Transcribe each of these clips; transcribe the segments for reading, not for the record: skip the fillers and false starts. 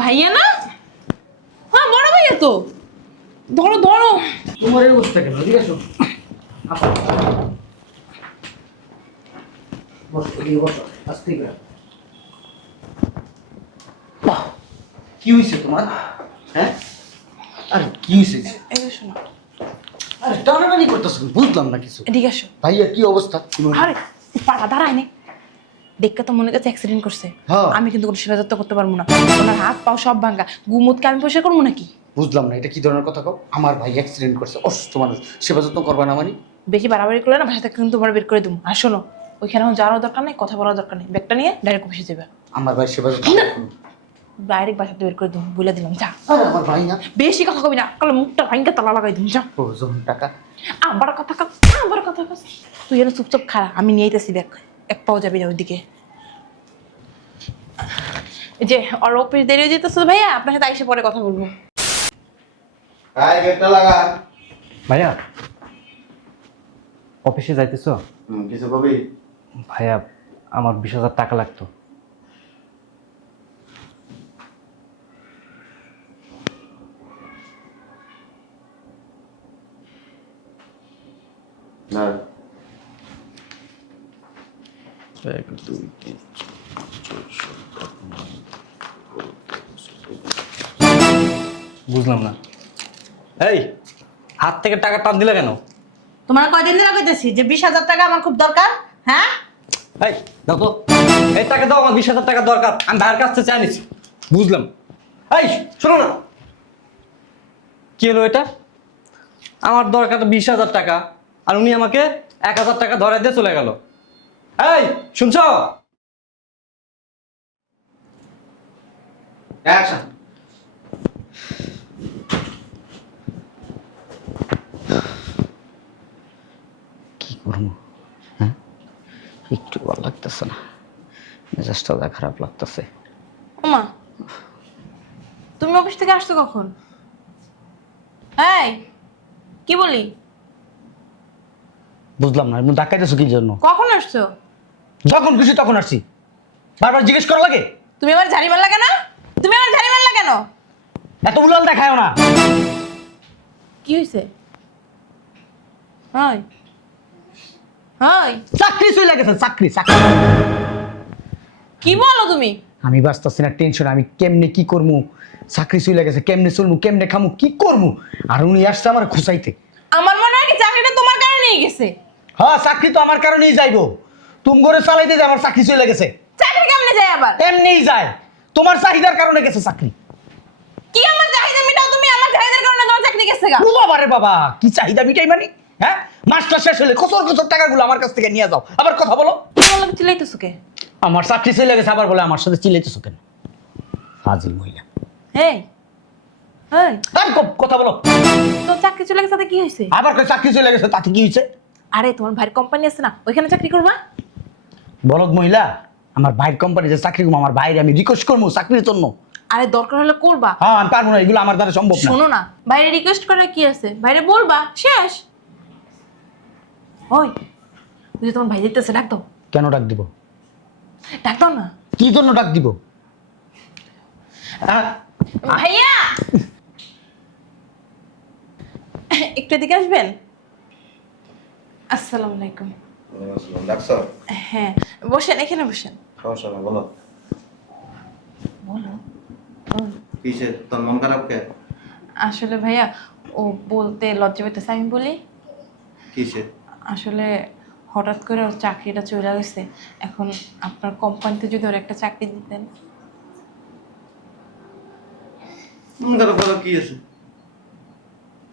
ভাইয়া না? হ্যাঁ বড় ভাইয়া তো। ধরো ধরো। তোমার এই অবস্থা কেন? ঠিক আছে বসো, এদিকে বসো, আস্তে করে। কি হয়েছে তোমার? হ্যাঁ, আরে কি হয়েছে? এই যে শোনো। আরে টানাটানি করতেছো, বুঝলাম না কিছু। এদিকে আসো। ভাইয়া কি অবস্থা? আরে পাড়া দাঁড়ায় নে। দেখে তো মনে কাছে অ্যাক্সিডেন্ট করছে। হ্যাঁ। আমি কিন্তু কোনো সেবা যত্ন করতে পারবো না। ওনার হাত পাও সব ভাঙা। গুমুতকে আমি পয়সা করবো নাকি? বুঝলাম না, এটা কি ধরনের কথা কও? আমার ভাই অ্যাক্সিডেন্ট করছে, অসুস্থ মানুষ, সেবা যত্ন করবে না মানে? বেশি বাড়াবাড়ি করলে না বাসা থেকে কিন্তু তোমার বের করে দেবো। আর শোনো, ওইখানে আমার যাওয়ার দরকার নেই, কথা বলার দরকার নেই। ব্যাগটা নিয়ে ডাইরেক্ট অফিসে যাবে। আমার ভাই সেবা যত্ন করবে। ডাইরেক্ট বাসাতে বের করে দেবো, বলে দিলাম যা। আরে আমার ভাই না। বেশি কথা কবি না, কালে মুখটা ভাঙকে তালা লাগাই দিন যা। ওজন টাকা। আবার কথা কর, আবার কথা কর। তুই যেন চুপচাপ খাড়া, আমি নিয়ে আইতেছি ব্যাগ। এক পাও যাবি না ওইদিকে। এই যে আর অফিস দেরি হয়ে যেতেছে ভাইয়া, আপনার সাথে আইসে পরে কথা বলবো। ভাই গেটটা লাগা। ভাইয়া অফিসে যাইতেছো? কিছু কবি? ভাইয়া আমার 20,000 টাকা লাগতো। না। 1 2 3 বুঝলাম না। এই হাত থেকে টাকা টান দিলে কেন? তোমার কয়দিন ধরে কইতেছি যে 20,000 টাকা আমার খুব দরকার। হ্যাঁ, এই দাও তো, এই টাকা দাও, আমার 20,000 টাকা দরকার, আমি ভাইয়ের কাছ থেকে চাই নিছি। বুঝলাম। এই শোনো না, কি হলো এটা? আমার দরকার 20,000 টাকা, আর উনি আমাকে 1,000 টাকা ধরে দিয়ে চলে গেল। এই শুনছো? অ্যাকশন। কি করবো? হ্যাঁ, একটু ভালো লাগতেছে না, মেজাজটা খারাপ লাগতেছে। ওমা, তুমি অফিস থেকে আসছো কখন? এই কি বলি? বুঝলাম না, এমন ডাকাইতেছো কি জন্য? কখন আসছো? যখন খুশি তখন আসছি, বারবার জিজ্ঞেস করা লাগে? তুমি আমার ঝাড়ি মারলা কেন? তুমি আমার ঝাড়ি মারলা কেন? এত উলাল দেখায় না। কি হয়েছে? হাই হাই, চাকরি চলে গেছে, চাকরি চাকরি। কি বলো তুমি? আমি বাঁচতেছি না টেনশন, আমি কেমনে কি করবো? চাকরি চলে গেছে, কেমনে চলবো, কেমনে খামু, কি করবো? আর উনি আসছে আমার খুঁচাইতে। আমার মনে হয় কি চাকরিটা তোমার কারণে নিয়ে গেছে। হ্যাঁ, চাকরি তো আমার কারণেই যাইবো। তুমি করে চালাইতে যে আমার চাকরি চলে গেছে। চাকরি কেমনে যায় আবার? এমনিই যায়, তোমার চাহিদার কারণে গেছে চাকরি। কি আমার চাহিদা মেটাও তুমি? আমার চাহিদার কারণে তোমার চাকরি গেছে গা। ও বাবা রে বাবা, কি চাহিদা মিটাই মানে? হ্যাঁ, মাসটা শেষ হলে খচর খচর টাকাগুলো আমার কাছ থেকে নিয়ে যাও, আবার কথা বলো। তোমার লাগে চিল্লাইতেছো কে? আমার চাকরি চলে গেছে আবার বলে আমার সাথে চিল্লাইতেছো কেন? ফাজিল মহিলা। এই এই, তার কথা বলো। তো চাকরি চলে গেছে তাতে কি হয়েছে? আবার কই চাকরি চলে গেছে, তাতে কি হয়েছে? আরে তোমার ভাইয়ের কোম্পানি আছে না, ওইখানে চাকরি করবা। বলদ মহিলা, আমার ভাইয়ের কোম্পানিতে চাকরি করবো, আমার ভাইয়ের আমি রিকোয়েস্ট করবো চাকরির জন্য। আরে দরকার হলে করবা। হ্যাঁ, আমি পারবো না, এগুলো আমার দ্বারা সম্ভব না। শোনো না, বাইরে রিকোয়েস্ট করার কি আছে? বাইরে বলবা, শেষ। ওই বুঝি তোমার ভাই দিতেছে, ডাক দাও। কেন ডাক দিব? ডাক দাও না। কি জন্য ডাক দিব? ভাইয়া একটু এদিকে আসবেন? আসসালামু আলাইকুম। ডাকছো? হ্যাঁ বসেন, এখানে বসেন। সমস্যা না, বলো। বলো। কিসে তোর মন খারাপ কে? আসলে ভাইয়া ও বলতে লজ্জা পেতেছে, আমি বলি। কিসে? আসলে হঠাৎ করে ওর চাকরিটা চলে গেছে, এখন আপনার কোম্পানিতে যদি ওর একটা চাকরি দিতেন। মন খারাপ করার কি আছে?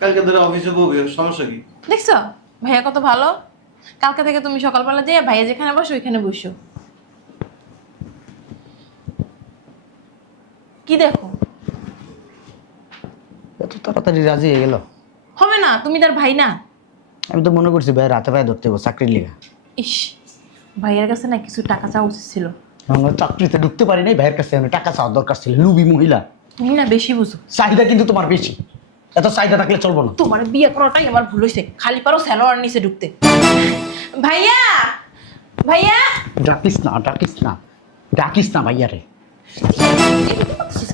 কালকে ধরে অফিসে বলবি, সমস্যা কি? দেখছো ভাইয়া কত ভালো। কালকে থেকে তুমি সকালবেলা যেয়ে ভাইয়া যেখানে বসো ওইখানে বসো। কি দেখো? এত তাড়াতাড়ি রাজি হয়ে গেল? হবে না, তুমি তার ভাই না? আমি তো মনে করছি ভাই রাতে পায়ে ধরতে হবো চাকরির লিগা। ইস, ভাইয়ের কাছে না কিছু টাকা চাওয়া উচিত ছিল। আমরা চাকরিতে ঢুকতে পারি নাই, ভাইয়ের কাছে আমি টাকা চাওয়ার দরকার ছিল। লুবি মহিলা। তুমি না বেশি বুঝো। চাহিদা কিন্তু তোমার বেশি, এত চাহিদা থাকলে চলবো না। তোমার বিয়ে করাটাই আমার ভুল হয়েছে, খালি পারো স্যালোয়ার নিচে ঢুকতে। ভাইয়া ভাইয়া, ডাকিস না, ডাকিস না, ডাকিস না ভাইয়া রে।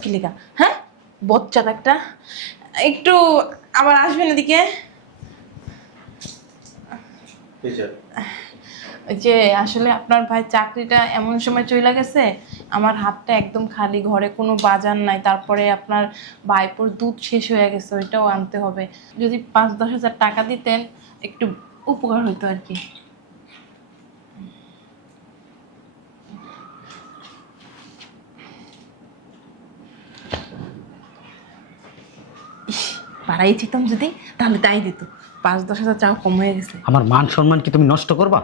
কি লেখা হ্যাঁ বচ্চা একটা একটু আবার আসবেন এদিকে টিচার ওই যে আসলে আপনার ভাই চাকরিটা এমন সময় চলে গেছে আমার হাতটা একদম খালি ঘরে কোনো বাজার নাই তারপরে আপনার ভাইপোর দুধ শেষ হয়ে গেছে ওইটাও আনতে হবে যদি 5-10 হাজার টাকা দিতেন একটু উপকার হতো আর কি বাড়াই দিতাম যদি তাহলে তাই দিত 5-10 হাজার টাকা কম হয়ে গেছে আমার মান সম্মান কি তুমি নষ্ট করবা?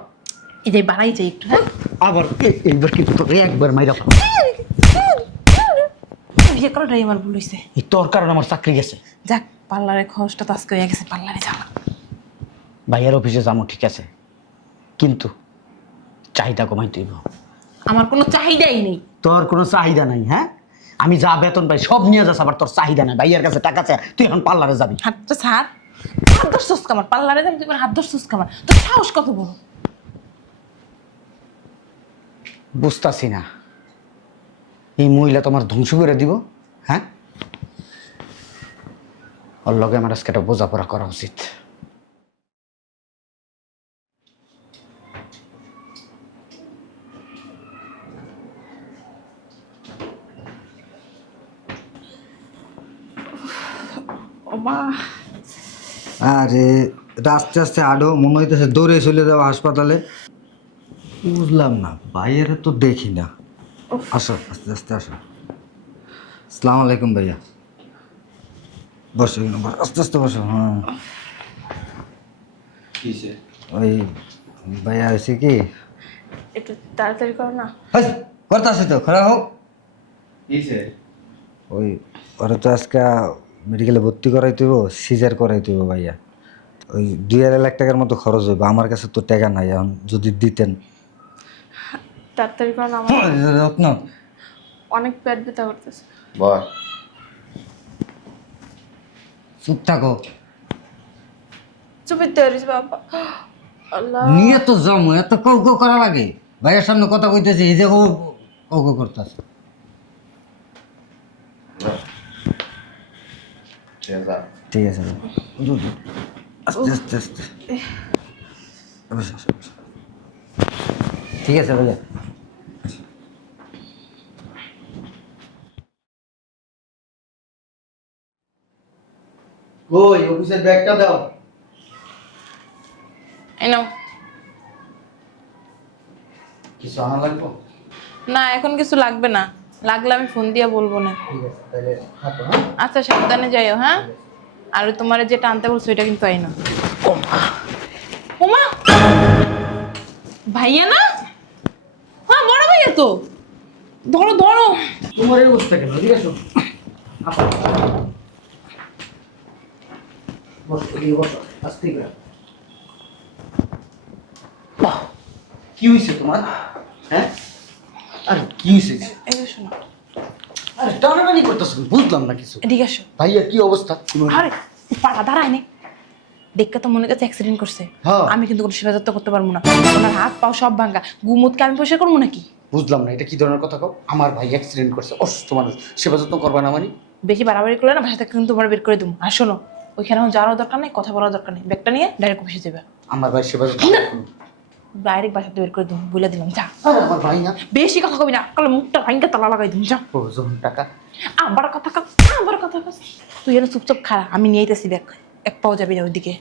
এই যে বাড়াই চাই একটু হ্যাঁ আবার এইবার কিন্তু তোর একবার মাইরা ফেলবো। বিয়ে করাটাই আমার ভুল হয়েছে এই তোর কারণে আমার চাকরি গেছে। যাক পার্লারের খরচটা তো আজকে হয়ে গেছে পার্লারে যাওয়া ভাইয়ের অফিসে যাবো ঠিক আছে, কিন্তু চাহিদা কমাই তুইব। আমার কোনো চাহিদাই নেই তোর কোনো চাহিদা নাই? হ্যাঁ, আমি যা বেতন পাই সব নিয়ে যাস, আবার তোর চাহিদা নাই। ভাইয়ের কাছে টাকা চাই, তুই এখন পার্লারে যাবি। হাতটা ছাড় হাত ধর সুস্ক আমার পার্লারে যাবি তুই হাত ধর সুস্ক আমার তোর সাহস কত বড় বুঝতাছি না এই মহিলা তোমার ধ্বংস করে দিব। হ্যাঁ, ওর লগে আমার আজকে একটা বোঝাপড়া করা উচিত। ওমা আরে আস্তে আস্তে আডো, মনে হইতেছে দৌড়ে চলে যাওয়া হাসপাতালে। বুঝলাম না, ভাইয়ের তো দেখি না। আসো আস্তে আস্তে আসো। আসসালামু আলাইকুম ভাইয়া। বসো এখানে, আস্তে আস্তে বসো। হ্যাঁ কিসে ওই ভাইয়া হয়েছে কি, একটু তাড়াতাড়ি করো না করতে আসে তো খারাপ হোক। কিসে ওই ওরা তো আজকে মেডিকেলে ভর্তি করাইতে হইব, সিজার করাইতে হইব ভাইয়া। ওই 2.5 লাখ টাকার মতো খরচ হইব। আমার কাছে তো টাকা নাই, এখন যদি দিতেন। তাড়াতাড়ি করো না রত্ন, অনেক পেট ব্যথা করতেছে বল চুপ থাকো। চুপি তৈরিস বাবা আল্লাহ নিয়ে তো জমো, এত কৌ কৌ করা লাগে? ভাইয়ের সামনে কথা কইতেছে, এই যে কৌ কৌ করতেছে। ঠিক আছে আস্তে আস্তে আস্তে। বসো, বসো, বসো। ঠিক আছে ভাইয়া। ওই অফিসের ব্যাগটা দাও। এই নাও কিছু আনা লাগবো? না এখন কিছু লাগবে না লাগলে আমি ফোন দিয়ে বলবো না ঠিক আছে, তাহলে থাকো। হ্যাঁ, আচ্ছা সাবধানে যাইও হ্যাঁ আর তোমার যেটা আনতে বলছো এটা কিন্তু আইনো ওমা ভাইয়া না হ্যাঁ বড় ভাইয়া তো ধরো ধরো তোমার এই অবস্থা কেন? ঠিক আছে, বসো, এদিকে বসো, আস্তে করে। বাহ, কি হয়েছে তোমার? হ্যাঁ, আরে কি হয়েছে? এই যে শোনো আরে টানাটানি করতেছো, বুঝলাম না কিছু। এদিকে আসো ভাইয়া কি অবস্থা? আরে পাড়া দাঁড়ায় নে দেখে তো মনে কাছে অ্যাক্সিডেন্ট করছে হ্যাঁ। আমি কিন্তু কোনো সেবা যত্ন করতে পারবো না ওনার হাত পাও সব ভাঙা গুমুতকে আমি পয়সা করবো নাকি বুঝলাম না, এটা কি ধরনের কথা কও? আমার ভাই অ্যাক্সিডেন্ট করছে, অসুস্থ মানুষ, সেবা যত্ন করবা না মানে? বেশি বাড়াবাড়ি করলে না বাসা থেকে কিন্তু তোমার বের করে দেবো আর শোনো ওইখানে এখন যাওয়ার দরকার নেই কথা বলার দরকার নেই ব্যাগটা নিয়ে ডাইরেক্ট অফিসে যাবে আমার ভাই সেবা যত্ন করুন। ডাইরেক্ট বাসাতে বের করে দেবো বলে দিলাম যা আরে আমার ভাই না, বেশি কথা কবি না কালে মুখটা ভাঙ্গে তালা লাগাই দিন যা প্রয়োজন টাকা। আবার কথা কর আবার কথা কর তুই যেন চুপচাপ খাড়া আমি নিয়ে আইতেছি ব্যাগ এক পাও যাবি না ওইদিকে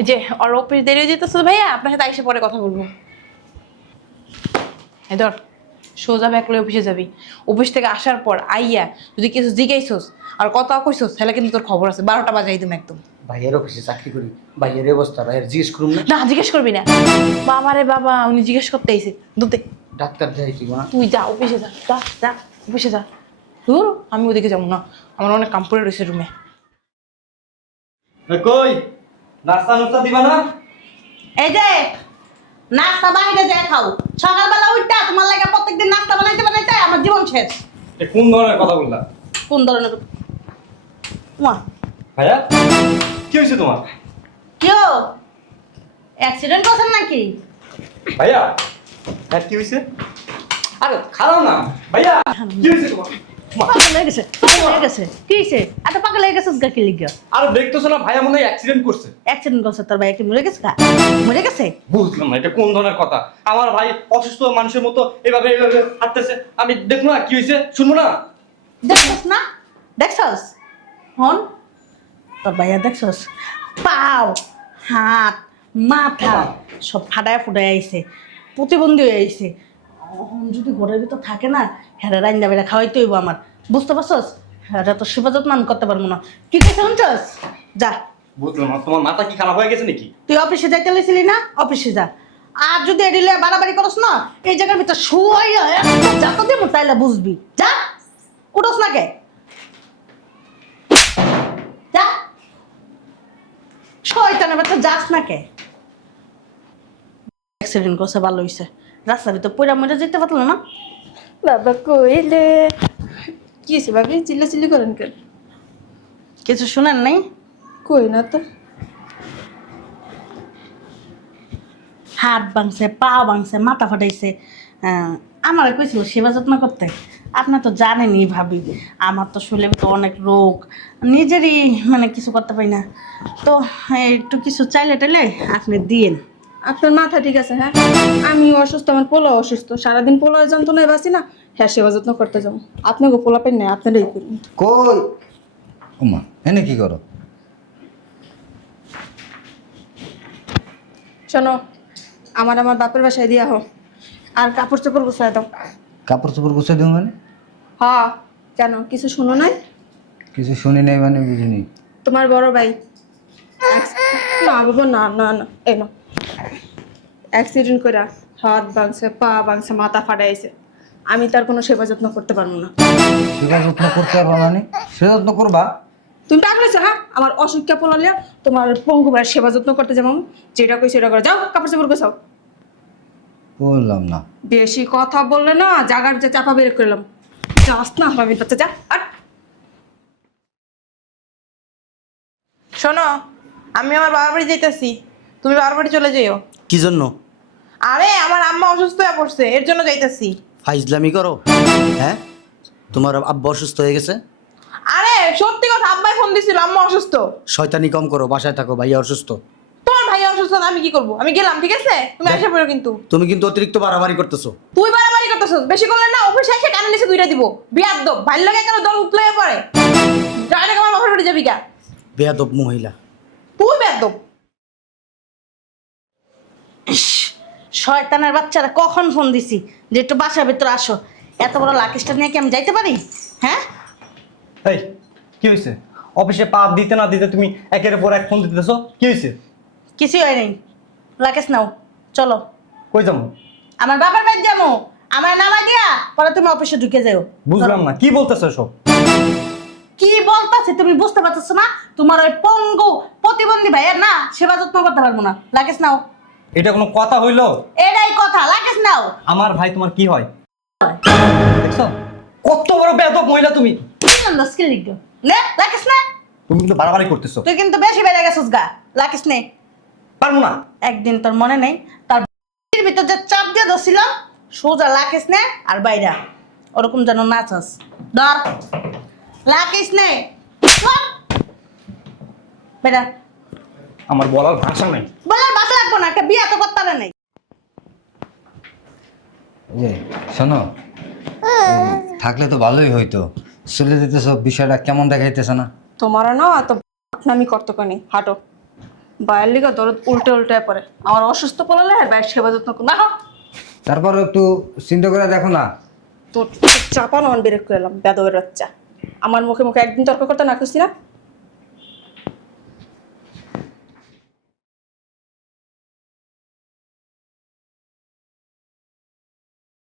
এই যে ওর অফিস দেরি হয়ে যেতেছে ভাইয়া আপনার সাথে আইসে পরে কথা বলবো এই ধর সোজা ব্যাগ লয়ে অফিসে যাবি অফিস থেকে আসার পর আইয়া যদি কিছু জিজ্ঞাইছোস আর কথা কইছোস তাহলে কিন্তু তোর খবর আছে 12টা বাজাই তুমি একদম ভাইয়ের অফিসে চাকরি করি, ভাইয়ের এই অবস্থা, ভাইয়ের জিজ্ঞেস করুন না। না জিজ্ঞেস করবি না বাবা রে বাবা উনি জিজ্ঞেস করতে আইছে দুতে ডাক্তার দেয় কি না? তুই যা অফিসে যা যা যা অফিসে যা ধুর আমি ওদিকে যাবো না আমার অনেক কাম পড়ে রয়েছে রুমে কই নাস্তা নুস্তা দিবা না? এই যে নাস্তা বাইরে যায় খাও, সকালবেলা উঠটা তোমার লাগে প্রত্যেকদিন নাস্তা বানাইতে বানাইতে আমার জীবন শেষ। এ কোন ধরনের কথা বললা? কোন ধরনের মা ভাইয়া কি হয়েছে তোমার? কেউ অ্যাক্সিডেন্ট করছেন নাকি? ভাইয়া হ্যাঁ কি হয়েছে? আরে খারাপ না ভাইয়া কি হয়েছে তোমার পাগল হয়ে গেছে কি হয়েছে এত পাগল হয়ে গেছিস গা কি লিগা আরে দেখতেছো না ভাইয়া মনে হয় অ্যাক্সিডেন্ট করছে। অ্যাক্সিডেন্ট করছে তোর ভাই কি মরে গেছে গা মরে গেছে বুঝলাম না এটা কোন ধরনের কথা। আমার ভাই অসুস্থ মানুষের মতো এভাবে এভাবে হাঁটতেছে, আমি দেখবো না কি হয়েছে, শুনবো না? দেখছস না দেখছস হন তোর ভাইয়া দেখছস পাও হাত মাথা সব ফাটায় ফুটায় আইছে, প্রতিবন্ধী হয়ে আইছে। যদি ঘরের ভিতর থাকে না হ্যাঁ রান্না বেড়া খাওয়াইতে হইব আমার, বুঝতে পারছস? হ্যাঁ তো সেবা যত্ন আমি করতে পারবো না। কি কইছ শুনছস? যা বুঝলাম না, তোমার মাথা কি খারাপ হয়ে গেছে নাকি? তুই অফিসে যাইতে লইছিলি না, অফিসে যা। আর যদি এডিলে বাড়াবাড়ি করস না এই জায়গার ভিতর শুয়াইয়া যাতে দেব তাইলে বুঝবি। যা উঠোস না কে যা শয়তানের বাচ্চা যাস না কে। অ্যাক্সিডেন্ট করছে ভালো হইছে, রাস্তার ভিতর পয়রা মরে যেতে পারলো না। বাবা কইলে কি হয়েছে ভাবি চিল্লাচিল্লি করেন কেন? কিছু শুনেন নাই? কই না তো। হাত ভাঙছে, পা ভাঙছে, মাথা ফাটাইছে। আমার কইছিল সেবা যত্ন করতে। আপনার তো জানেনই ভাবি আমার তো শরীরে তো অনেক রোগ, নিজেরই মানে কিছু করতে পারি না। তো একটু কিছু চাইলে টাইলে আপনি দিয়েন। আপনার মাথা ঠিক আছে? হ্যাঁ, আমি অসুস্থ, আমার পোলা অসুস্থ, সারাদিন পোলা যন্ত্রণায় বাঁচি না। হ্যাঁ, সেবা যত্ন করতে যাবো। আপনাকে পোলা পেন নাই, আপনারাই করুন। কই ওমা এনে কি করো? শোনো, আমার বাপের বাসায় দিয়া হোক, আর কাপড় চোপড় গুছাই দাও। কাপড় চোপড় গুছিয়ে দেবো মানে? হ্যাঁ, কেন কিছু শুনো নাই? কিছু শুনি নাই মানে বুঝিনি। তোমার বড় ভাই না বাবা, না না না, এই না অ্যাক্সিডেন্ট করে হাত ভাঙছে, পা ভাঙছে, মাথা ফাটাইছে। আমি তার কোনো সেবা যত্ন করতে পারবো না। সেবা যত্ন করতে পারবো না নি? সেবা যত্ন করবা? তুমি পাগলেছো? হ্যাঁ, আমার অসুখটা পোলালে তোমার পঙ্গু ভাইয়ের সেবা যত্ন করতে যাবো? যেটা কই সেটা করে যাও, কাপড় চোপড় গোছাও। বললাম না। বেশি কথা বললে না জাগার যে চাপা বের করলাম। যাস না আমি বাচ্চা, যা। আর শোনো, আমি আমার বাবার বাড়ি যাইতেছি, তুমি বাবার বাড়ি চলে যেও। কি জন্য? আরে আমার আম্মা অসুস্থ হয়ে পড়ছে, এর জন্য যাইতেছি। ফাইজলামি করো? হ্যাঁ, তোমার আব্বা অসুস্থ হয়ে গেছে? আরে সত্যি কথা, আব্বাই ফোন দিছিল আম্মা অসুস্থ। শয়তানি কম করো, বাসায় থাকো, ভাইয়া অসুস্থ। তোমার ভাই অসুস্থ না, আমি কি করবো? আমি গেলাম, ঠিক আছে? তুমি এসে পড়ো কিন্তু। তুমি কিন্তু অতিরিক্ত বাড়াবাড়ি করতেছো। তুই বাড়াবাড়ি করতেছস, বেশি করলে না অফিসে এসে কানে নিচে দুইটা দিব। বিয়াদ্দব, ভাই লাগে কেন দল উতলে পড়ে। ডাইরেক্ট আমার বাপের বাড়ি যাবি কা? বেয়াদব মহিলা। তুই বিয়াদ্দব। শয়তানের বাচ্চারা কখন ফোন দিছি যে একটু বাসার ভিতরে আসো? এত বড় লাকিসটা নিয়ে কি আমি যাইতে পারি? হ্যাঁ, এই কি হয়েছে? অফিসে পা দিতে না দিতে তুমি একের পর এক ফোন দিতেছো, কি হয়েছে? কিছুই হয় নাই। লাকেশ নাও, চলো। কই যাবো? আমার বাবার বাড়ি যাবো, আমার নামা দিয়া পরে তুমি অফিসে ঢুকে যাও। বুঝলাম না কি বলতেছো সব। কি বলতাছি তুমি বুঝতে পারতেছো না? তোমার ওই পঙ্গু প্রতিবন্ধী ভাইয়ের না সেবা যত্ন করতে পারবো না। লাকেশ নাও। এটা কোনো কথা হইলো? এটাই কথা, লাকেশ নাও। আমার ভাই তোমার কি হয় দেখছো? কত বড় বেয়াদব মহিলা তুমি। স্কিল লিখো নে, লাকেশ নে। তুমি কিন্তু বাড়াবাড়ি করতেছো। তুই কিন্তু বেশি বেড়ে গেছিস গা। লাকেশ নে। পারবো না। একদিন তোর মনে নেই তার ভিতর যে চাপ দিয়ে ধরছিলাম, সোজা লাকেশ নে আর বাইরা ওরকম যেন নাচাস। ধর লাকেশ নে, বেটা। আমার বলার ভাষা নাই। বলার বাসা লাগবো না, একটা বিয়া তো করতে পারে নাই। যে শোনো, থাকলে তো ভালোই হইতো। চলে যেতে সব বিষয়টা কেমন দেখাইতেছে না? তোমার না তো আমি করতে পারি। হাঁটো, বাইরের লিগা দরদ উল্টে উল্টে পড়ে। আমার অসুস্থ পোলালে আর বাইরের সেবা যত্ন করো না। তারপর একটু চিন্তা করে দেখো না। তো চাপা নন বের করে এলাম বেদবের বাচ্চা। আমার মুখে মুখে একদিন তর্ক করতে না খুশি না।